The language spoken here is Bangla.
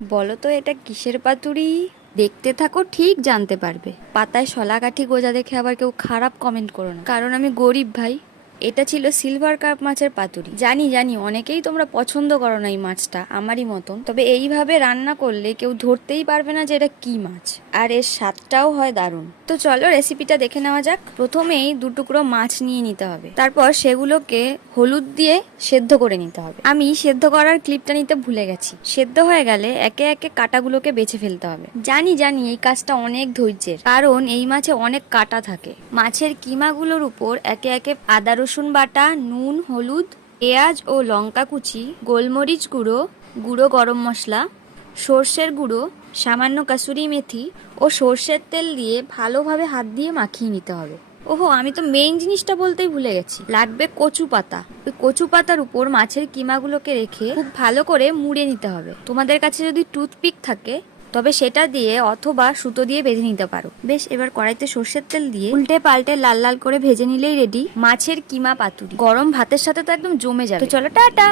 বলো তো এটা কিসের পাতুরি? দেখতে থাকো, ঠিক জানতে পারবে। পাতায় শলাকাঠি গোজা দেখে আবার কেউ খারাপ কমেন্ট করো না, কারণ আমি গরিব ভাই। এটা ছিল সিলভার কার্প মাছের পাতুরি। জানি জানি অনেকেই তোমরা পছন্দ করো না এই মাছটা, আমারই মতন। তবে এইভাবে রান্না করলে কেউ ধরতেই পারবে না যে এটা কি মাছ, আর এর স্বাদটাও হয় দারুণ। তো চলো রেসিপিটা দেখে নেওয়া যাক। প্রথমেই 2 টুকরো মাছ নিয়ে নিতে হবে, তারপর সেগুলোকে হলুদ দিয়ে সেদ্ধ করে নিতে হবে। আমি সেদ্ধ করার ক্লিপটা নিতে ভুলে গেছি। সেদ্ধ হয়ে গেলে একে একে কাঁটাগুলোকে বেছে ফেলতে হবে। জানি জানি এই কাজটা অনেক ধৈর্যের, কারণ এই মাছে অনেক কাঁটা থাকে। মাছের কিমাগুলোর উপর একে একে আদা রসুন বাটা, নুন, হলুদ, পেঁয়াজ ও লঙ্কা কুচি, গোলমরিচ গুঁড়ো, গুঁড়ো গরম মশলা, সর্ষের গুঁড়ো, সামান্য কাসুরি মেথি ও সর্ষের তেল দিয়ে ভালোভাবে হাত দিয়ে মাখিয়ে নিতে হবে। ওহো, আমি তো মেইন জিনিসটা বলতেই ভুলে গেছি। লাগবে কচু পাতা। ওই কচু পাতার উপর মাছের কিমাগুলোকে রেখে খুব ভালো করে মুড়ে নিতে হবে। তোমাদের কাছে যদি টুথপিক থাকে তবে সেটা দিয়ে অথবা সুতো দিয়ে বেঁধে নিতে পারো। বেশ, এবার কড়াইতে সর্ষের তেল দিয়ে উল্টে পাল্টে লাল লাল করে ভেজে নিলেই রেডি মাছের কিমা পাতুরি। গরম ভাতের সাথে তো একদম জমে যাবে। তো চলো, টাটা।